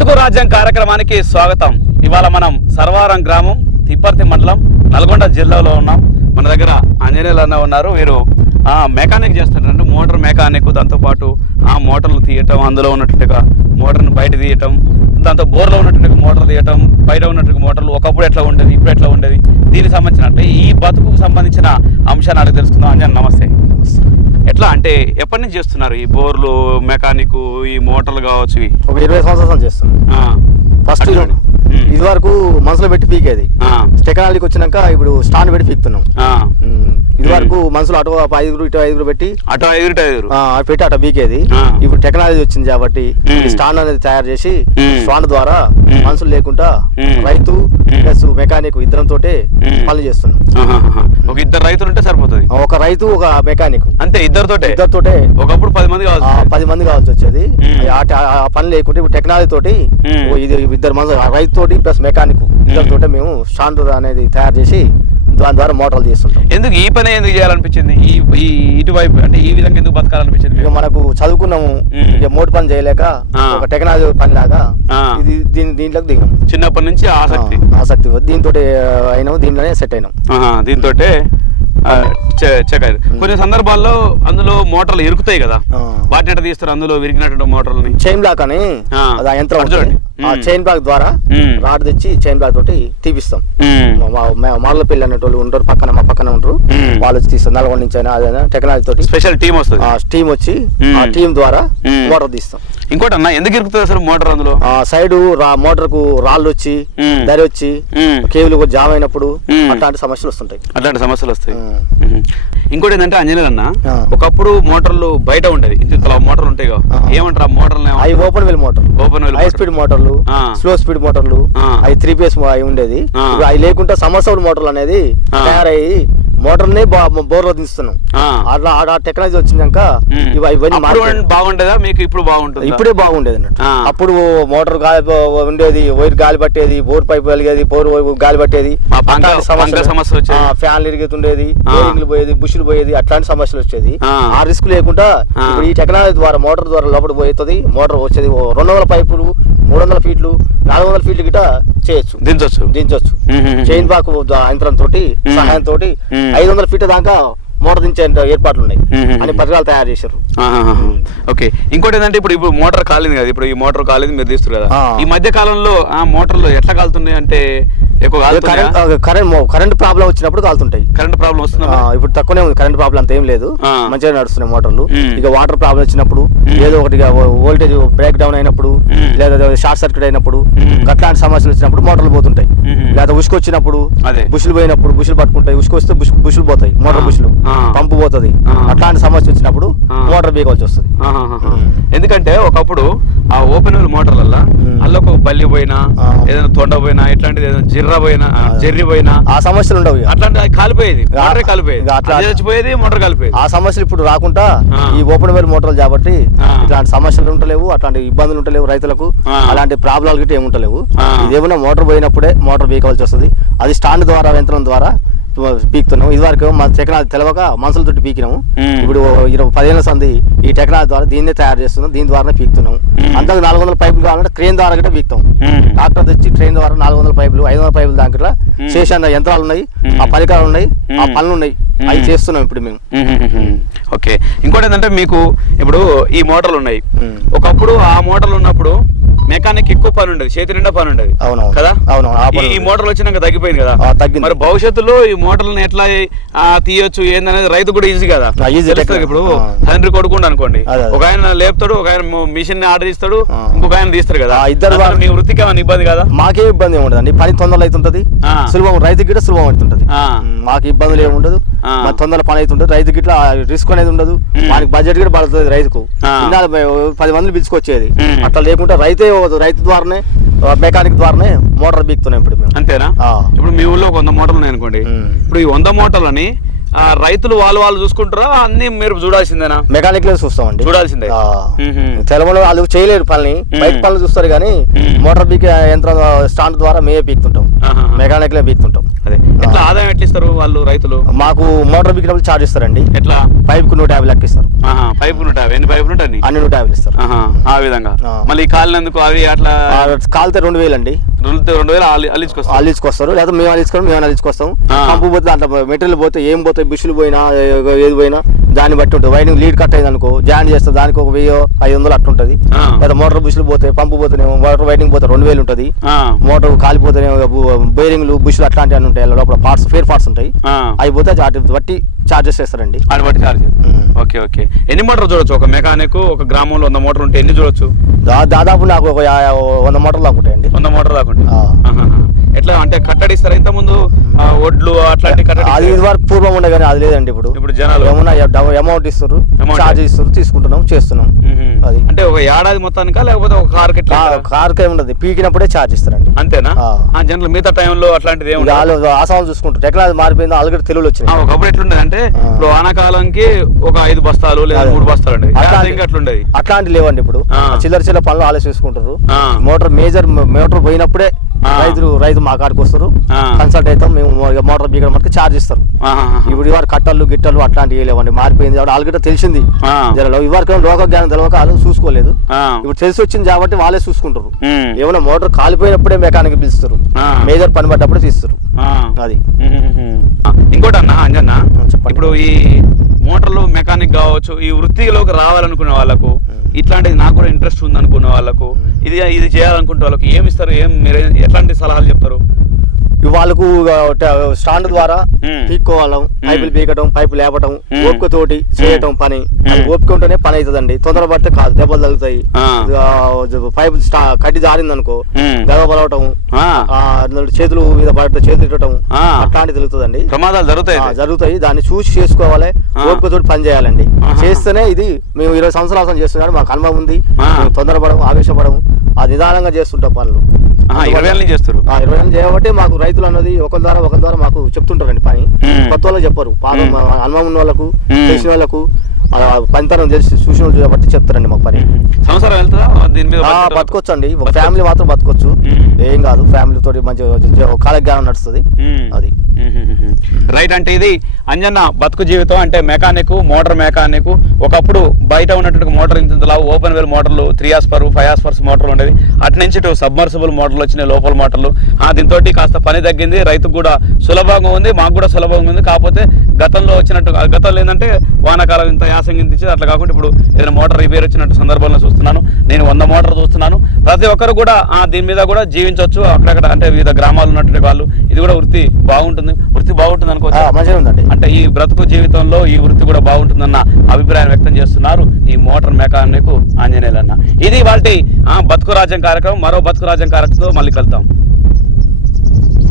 బతుకు రాజ్యం కార్యక్రమానికి స్వాగతం. ఇవాళ మనం సర్వారం గ్రామం తిప్పర్తి మండలం నల్గొండ జిల్లాలో ఉన్నాం. మన దగ్గర ఆంజనేయులు అన్న ఉన్నారు. వీరు ఆ, మెకానిక్ చేస్తున్నారు మోటార్ మెకానిక్ దాంతోపాటు ఆ మోటార్లు తీయటం అందులో ఉన్నట్టుగా మోటార్ని బయట తీయటం దాంతో బోర్లో ఉన్నటువంటి మోటార్ తీయటం బయట ఉన్నటువంటి మోటార్లు ఒకప్పుడు ఎట్లా ఉండేది ఇప్పుడు ఎట్లా ఉండేది దీనికి సంబంధించిన ఈ బతుకు సంబంధించిన అంశాన్ని అడిగి తెలుసుకుందాం. అంజన్ నమస్తే. ఎట్లా? అంటే ఎప్పటి నుంచి చేస్తున్నారు? ఈ బోర్లు మెకానిక్ ఈ మోటార్లు కావచ్చు ఇవి? ఒక ఇరవై సంవత్సరాలు చేస్తాం ఆ, ఫస్ట్ ఇది వరకు మనసులో పెట్టి పీకేది. ఆ, టెక్నాలజీకి వచ్చినాక ఇప్పుడు స్టాండ్ పెట్టి పీకుతున్నాం. ఇది వరకు మనసులో అటు ఐదుగురు ఇటు ఐదుగురు పెట్టి అటు ఐదుగురు ఇటు ఐదుగురు పెట్టి అటు పీకేది ఆ. ఇప్పుడు టెక్నాలజీ వచ్చింది కాబట్టి స్టాండ్ అనేది తయారు చేసి. స్టాండ్ ద్వారా. మనుషులు లేకుండా. రైతు. ప్లస్ మెకానిక్ ఇద్దరం తోటే. పనులు చేస్తున్నాం. ఒక ఇద్దరు రైతులు ఉంటే సరిపోతుంది ఒక రైతు ఒక మెకానిక్ అంతే ఇద్దరితోటే ఇద్దరితోటే ఒకప్పుడు పది మంది కావాలి పది మంది కావాల్సి వచ్చేది. ఆ పని లేకుంటే ఇప్పుడు టెక్నాలజీ తోటి ఇది ఇద్దరు మంది రైతు తోటి ప్లస్ మెకానిక్ ఇద్దరితోటే మేము స్టాండ్ అనేది తయారు చేసి దాని ద్వారా మోటార్లు చేస్తుంటాం ఎందుకు ఈ పని ఎందుకు చేయాలనిపించింది ఈ ఈ ఇటువైపు అంటే ఈ విధంగా ఎందుకు బతకాలనిపించింది ఇక? మనకు చదువుకున్నాము. ఇక మోటు పని చేయలేక. ఒక టెక్నాలజీ పని లాగా. ఇది దీని దీంట్లోకి దిగినాం చిన్నప్పటి నుంచి ఆసక్తి ఆసక్తి దీంతో అయినాము దీంట్లోనే సెట్ అయినాం దీంతో చెక్ కొన్ని సందర్భాల్లో అందులో మోటార్లు ఇరుకుతాయి కదా ఆ. వాటిని ఎట్లా తీస్తారు అందులో విరిగినటువంటి మోటార్లని చైన్ బ్లాక్ అని యంత్రం చూడండి. ఆ. చైన్ బ్లాక్ ద్వారా. రాడ్ తెచ్చి చైన్ బ్లాక్ తోటి తీపిస్తాం. మోడల పిల్లలు అనేటోళ్ళు ఉంటారు పక్కన మా పక్కన ఉంటారు. వాళ్ళు వచ్చి తీస్తారు నల్గొండ నుంచి అయినా అదైనా టెక్నాలజీ తోటి స్పెషల్ టీం వస్తుంది ఆ టీం వచ్చి. ఆ టీం ద్వారా. మోటార్ తీస్తాం ఇంకోటి అన్న ఎందుకు ఇరుకుతుంది అసలు మోటార్ అందులో ఆ సైడ్ రా మోటార్కు రాళ్ళు వచ్చి. దరి వచ్చి. కేబుల్ కూడా జామ్ అయినప్పుడు. అట్లాంటి సమస్యలు వస్తుంటాయి అట్లాంటి సమస్యలు వస్తాయి. ఇంకోటి ఏంటంటే అంజనీలు అన్న. ఒకప్పుడు మోటార్లు బయట ఉండేది ఇంత మోటార్లు ఉంటాయి. ఏమంటారు ఆ మోటార్లు అవి open well motor open well high motor. Speed మోటార్లు. స్లో స్పీడ్ మోటార్లు. అవి త్రీ పేస్ అవి ఉండేది అవి లేకుండా సమర్సబుల్ మోటార్లు అనేది. తయారయ్యి మోటార్ని బోర్లో దిస్తున్నాం ఆ. అట్లా ఆ టెక్నాలజీ వచ్చినాక ఇవన్నీ. బాగుండేదా మీకు ఇప్పుడు బాగుంటుంది ఇప్పుడే బాగుండేది అన్నట్టు. అప్పుడు మోటార్ గాలి ఉండేది వైర్ గాలి పట్టేది బోర్ పైప్ వెలిగేది బోర్ గాలి పట్టేది. ఆ, ఫ్యాన్లు ఇరిగేతుండేది. బోరింగ్లు పోయేది బుషులు పోయేది అట్లాంటి సమస్యలు వచ్చేది ఆ. రిస్క్ లేకుండా. ఇప్పుడు ఈ టెక్నాలజీ ద్వారా మోటార్ ద్వారా లోపల పోతుంది మోటార్ వచ్చేది రెండు వందల పైపులు మూడు వందల ఫీట్లు నాలుగు వందల ఫీట్లు గిట్ట చేయొచ్చు దించొచ్చు దించొచ్చు. చైన్ బాక్ యంత్రం తోటి మ్మ్. సహాయంతో మ్మ్. ఐదు వందల ఫీట్ల దాకా మోటార్ దించే ఏర్పాట్లు ఉన్నాయి. అని పరికరాలు తయారు చేశారు. ఓకే ఇంకోటి ఏంటంటే ఇప్పుడు ఇప్పుడు మోటార్ కాలేదు కదా ఇప్పుడు ఈ మోటార్ కాలేదు మీరు తీస్తారు కదా. ఈ మధ్య కాలంలో ఆ మోటార్లు ఎట్లా కాలుతున్నాయి అంటే ఎక్కువ కరెంట్? కరెంట్ ప్రాబ్లం వచ్చినప్పుడు కాలుతుంటాయి కరెంట్ ప్రాబ్లం వస్తుందా? ఇప్పుడు తక్కువనే ఉంది కరెంట్ ప్రాబ్లం అంత ఏం లేదు. మంచిగా నడుస్తున్నాయి మోటార్లు. ఇక వాటర్ ప్రాబ్లం వచ్చినప్పుడు. ఏదో ఒకటి వోల్టేజ్ బ్రేక్ డౌన్ అయినప్పుడు. లేదా షార్ట్ సర్క్యూట్ అయినప్పుడు. అట్లాంటి సమస్యలు వచ్చినప్పుడు మోటార్లు పోతుంటాయి. లేదా ఉసుకు వచ్చినప్పుడు. బుషులు పోయినప్పుడు బుషులు పట్టుకుంటాయి ఉసుకు వస్తే బుష్ బుషులు పోతాయి మోటార్. బుషులు. పంపు పోతుంది. అట్లాంటి సమస్య వచ్చినప్పుడు. మోటార్ బీకవలసి వస్తుంది. ఎందుకంటే ఒకప్పుడు ఆ ఓపెన్ మ్మ్. అందులో ఒక బల్లి పోయినా. ఏదైనా తొండ పోయినా ఇట్లాంటిది ఏదైనా జిర్ర పోయినా. జెర్రి పోయినా ఆ సమస్యలు ఉండవు. అట్లాంటి కాలిపోయేది మోటార్ కాలిపోయేది అట్లా- చచ్చిపోయేది మోటార్ కాలిపోయేది ఆ సమస్యలు ఇప్పుడు రాకుండా. ఈ ఓపెన్ వెల్ మోటార్లు కాబట్టి. ఇట్లాంటి సమస్యలు ఉంటలేవు అట్లాంటి ఇబ్బందులు ఉంటలేవు రైతులకు. అలాంటి ప్రాబ్లాలు గిట్ట ఏముంటలేవు. ఇదేమన్నా మోటార్ పోయినప్పుడే మోటార్ బీకవలసి వస్తుంది అది స్టాండ్ ద్వారా యంత్రం ద్వారా పీకుతున్నాం ఇది వరకు మా టెక్నాలజీ తెలవక మనుషులతో పీకినాము మ్మ్. ఇప్పుడు ఇరవై పదిహేను సంది ఈ టెక్నాలజీ ద్వారా దీన్నే తయారు చేస్తున్నాం దీని ద్వారానే పీకుతున్నాం మ్మ్. అంతకు నాలుగు వందల పైపులు కావాలంటే క్రేన్ ద్వారా గిట్ట పీకుతాం. ట్రాక్టర్ తెచ్చి ట్రైన్ ద్వారా నాలుగు వందల పైపులు ఐదు వందల పైపులు దాంట్లో. చేసిన యంత్రాలు ఉన్నాయి. ఆ పరికరాలు ఉన్నాయి ఆ. పనులు ఉన్నాయి అవి. చేస్తున్నాం ఇప్పుడు మ్మ్. ఓకే ఇంకోటి ఏంటంటే మీకు ఇప్పుడు ఈ మోటార్లు ఉన్నాయి. ఒకప్పుడు ఆ మోటార్లు ఉన్నప్పుడు మెకానిక్ ఎక్కువ పని ఉండేది చేతి నిండా పని ఉండేది అవునవును. కదా పని ఈ-. మోటార్లు వచ్చినాక తగ్గిపోయింది కదా తగ్గింది. మరి భవిష్యత్తులో ఈ మోటార్లను ఎట్లా తీయొచ్చు ఏందనేది రైతు కూడా ఈజీ కదా టెక్నిక్. ఇప్పుడు. తండ్రి కొడుకుండు అనుకోండి. ఒక ఆయన లేపుతాడు ఒక ఆయన మిషన్ ఆర్డర్ ఇస్తాడు. ఇంకొక ఆయన తీస్తారు కదా ఇద్దరు మీ వృత్తికి ఏమైనా ఇబ్బంది కదా మాకే ఇబ్బంది ఏమి ఉండదండి పని తొందరలో అవుతుంటది. సులభం రైతుకి గిట్ట సులభం అవుతుంటది మాకు ఇబ్బందులు ఏమి ఉండదు తొందర పని అవుతుంటది రైతుకి ఇట్లా రిస్క్ అనేది ఉండదు మ్. మనకి బడ్జెట్ కూడా పడుతుంది రైతుకు. ఇన్నాళ్ళు పది మందిని పిలుచుకొచ్చేది. అట్లా లేకుండా రైతే రైతు ద్వారానే మెకానిక్ ద్వారానే మోటార్ బీక్తున్నాం ఇప్పుడు మేము అంతేనా. ఇప్పుడు మీ ఊళ్ళో వంద మోటార్లు ఉన్నాయి అనుకోండి. ఇప్పుడు ఈ వంద మోటార్లని రైతులు వాళ్ళు వాళ్ళు చూసుకుంటారా? అన్ని మీరు చూడాల్సిందేనా? మెకానిక్లో చూస్తామండి. చూడాల్సిందే. తెలంగాణలో వాళ్ళు చేయలేరు పని బయట పనులు చూస్తారు కానీ. మోటార్ పీక్ యంత్రం స్టాండ్ ద్వారా మేమే పీకుతుంటాం. మెకానిక్లో పీకుతుంటాం. అదే. ఎట్లా ఆదాయం ఎట్లా ఇస్తారు వాళ్ళు రైతులు? మాకు మోటార్ పీకినప్పుడు ఛార్జ్ ఇస్తారండి. ఎట్లా? పైప్కు నూట యాభై లెక్క ఇస్తారు. ఆహా, పైపులు ఉంటాయి ఎన్ని పైపులు అన్ని? నూట యాభై ఇస్తారు. ఆ విధంగా. మళ్ళీ కాలినందుకు అవి అట్లా కాలితే రెండు వేలు అండి రెండు వేలు అల్లి- అల్లించుకొస్తారు లేదా మేము అల్లించుకోవడం మేము అల్లించుకొస్తాం. పంపు పోతే దాంట్లో మెటీరియల్ పోతే ఏం పోతే బిషులు పోయినా ఏది పోయినా దాన్ని బట్టి ఉంటుంది. వైరింగ్ లీడ్ కట్ అయింది అనుకో జాయిన్ చేస్తే దానికి ఒక వెయ్యి ఐదు వందలు అట్టుంటది. లేదా మోటార్ బుషులు పోతే పంపు పోతేనేమో మోటార్ వైరింగ్ పోతే రెండు వేలు ఉంటుంది. మోటార్ కాలిపోతేనేమో బేరింగ్లు బుషులు అట్లాంటివి అన్ని ఉంటాయి. లోపల పార్ట్స్ ఫేర్ పార్ట్స్ ఉంటాయి. అవి పోతే వాటి బట్టి చార్జెస్ చేస్తారండి. ఆడ బట్టి చార్జ్ మ్మ్. Okay okay. ఎన్ని మోటార్ చూడొచ్చు? ఒక మెకానిక్ ఒక గ్రామంలో వంద మోటార్ ఉంటే ఎన్ని చూడొచ్చు? దాదాపు నాకు ఒక వంద మోటార్లు అనుకుంటాయండి వంద మోటార్ దాకుంటే ఆ. కట్టడిస్తారా ఇంత ముందు ఒడ్లు అట్లాంటి అది ఇది వరకు పూర్వం ఉండే కానీ అది లేదండి ఇప్పుడు ఇప్పుడు జనాలు ఏమన్నా అమౌంట్ ఇస్తారు. చార్జ్ ఇస్తారు తీసుకుంటున్నాం చేస్తున్నాం. అది. అంటే ఒక ఏడాది మొత్తానికా లేకపోతే ఒక కార్కి ఇస్తారా? కార్కే ఉండదు పీకినప్పుడే ఛార్జ్ ఇస్తారండి అంతేనా జనరల్ మిగతా టైంలో అట్లాంటిది వాళ్ళు ఆసామాలు చూసుకుంటారు టెక్నాలజీ మారిపోయింది ఆల్రెడీ తెలుగులు వచ్చినాయి ఒకప్పుడు ఎట్లుండేది అంటే. ఇప్పుడు వానాకాలంకి ఒక ఐదు బస్తాలు లేదా. మూడు బస్తాలు ఉండేది అట్లాంటి- లేవండి ఇప్పుడు. చిల్లర చిల్లర పనులు ఆలోచి చూసుకుంటారు ఆ. మోటార్ మేజర్ మోటార్ పోయినప్పుడే. రైతులు రైతు మా కాడికి వస్తారు. కన్సల్ట్ అవుతాం మేము మోటార్ బీగడం మనకి ఛార్జ్ ఇస్తారు. ఇప్పుడు ఇవాళ కట్టలు గిట్టలు అట్లాంటివి లేవండి మారిపోయింది కాబట్టి ఆల్రెడీ తెలిసింది ఇవరకు లోక జ్ఞానం తెలియక వాళ్ళు చూసుకోలేదు. ఇప్పుడు తెలిసి వచ్చింది కాబట్టి వాళ్ళే చూసుకుంటారు. ఏమైనా మోటార్ కాలిపోయినప్పుడే మెకానిక్ పిలుస్తారు. మేజర్ పని పడ్డప్పుడు తీస్తారు. అది ఇంకోటి అన్న అంజన్న చెప్పండి. ఇప్పుడు ఈ మోటార్లు మెకానిక్ కావచ్చు ఈ వృత్తిలోకి రావాలనుకునే వాళ్ళకు ఇట్లాంటిది నాకు కూడా ఇంట్రెస్ట్ ఉంది అనుకునే వాళ్ళకు ఇది ఇది చేయాలనుకుంటే వాళ్ళకి ఏమి ఇస్తారు ఏం మీరు ఎట్లాంటి సలహాలు చెప్తారు? వాళ్ళకు స్టాండ్ ద్వారా. పీక్కోవాలం పైపులు పీకటం పైపు లేపటం. ఓపిక తోటి చేయటం పని. ఓపిక ఉంటేనే పని అవుతుందండి తొందర పడితే కాదు దెబ్బలు. ఆ, పైపు కడ్డి జారింది అనుకో. గదవ పలవటం చేతులు మీద పడితే చేతులు ఇట్టడం ఆ. అట్లాంటివి తెలుగుతుందండి ప్రమాదాలు జరుగుతాయి జరుగుతాయి దాన్ని చూసి చేసుకోవాలి. ఓపిక తోటి పని చేయాలండి. చేస్తేనే ఇది మేము ఇరవై సంవత్సరాల నుంచి చేస్తున్నాడు మాకు అనుభవం ఉంది తొందరపడము ఆవేశపడము ఆ నిదానంగా చేస్తుంటాం పనులు ఇరవై ఏళ్ళ నుంచి చేస్తారు ఆ, ఇరవై ఏళ్ళు చేయబట్టి మాకు రైతులు అన్నది ఒకరి ద్వారా ఒకరి ద్వారా మాకు చెప్తుంటారండి పని. కొత్త వాళ్ళకి చెప్పరు పాపం అనుభవం ఉన్న వాళ్ళకు. తెలిసిన వాళ్ళకు పనితనం తెలిసి చూసిన వాళ్ళు కాబట్టి చెప్తారండి మాకు పని సంవత్సరం వెళ్తుందా దీని మీద ఆ, బతకడం? బతకొచ్చు అండి. ఫ్యామిలీ మాత్రం బతకొచ్చు. ఏం కాదు ఫ్యామిలీ తోటి మంచి కాలజ్ఞానం నడుస్తుంది. అది రైట్ అంటే ఇది అంజన్న బతుకు జీవితం అంటే మెకానిక్ మోటార్ మెకానిక్. ఒకప్పుడు బయట ఉన్నటువంటి మోటార్ ఇంతలా ఓపెన్ వెల్ మోటార్లు త్రీ ఆస్పర్ ఫైవ్ ఆస్పర్స్ మోటార్లు ఉండేది అటు నుంచి ఇటు సబ్మర్సిబుల్ మోటార్లు వచ్చినాయి లోపల మోటార్లు. దీంతో కాస్త పని తగ్గింది. రైతుకు కూడా సులభంగా ఉంది మాకు కూడా సులభంగా ఉంది. కాకపోతే గతంలో వచ్చినట్టు గతంలో ఏంటంటే వానాకాలం ఇంత యాసంగి ఇంత ఇచ్చేది అట్లా కాకుండా ఇప్పుడు ఏదైనా మోటార్ రిపేర్ వచ్చినట్టు సందర్భంలో చూస్తున్నాను. నేను వంద మోటార్ చూస్తున్నాను. ప్రతి ఒక్కరు కూడా దీని మీద కూడా జీవించవచ్చు. అక్కడక్కడ అంటే వివిధ గ్రామాలు ఉన్నటువంటి వాళ్ళు ఇది కూడా వృత్తి బాగుంటుంది. వృత్తి బాగుంటుంది అనుకోవచ్చు? ఉందండి. అంటే ఈ బ్రతుకు జీవితంలో ఈ వృత్తి కూడా బాగుంటుందన్న అభిప్రాయం వ్యక్తం చేస్తున్నారు ఈ మోటార్ మెకానిక్ ఆంజనేయులన్న. ఇది వాటి బతుకు రాజ్యం కార్యక్రమం మరో బతుకు రాజ్యం కార్యక్రమంతో మళ్ళీ కలుద్దాం.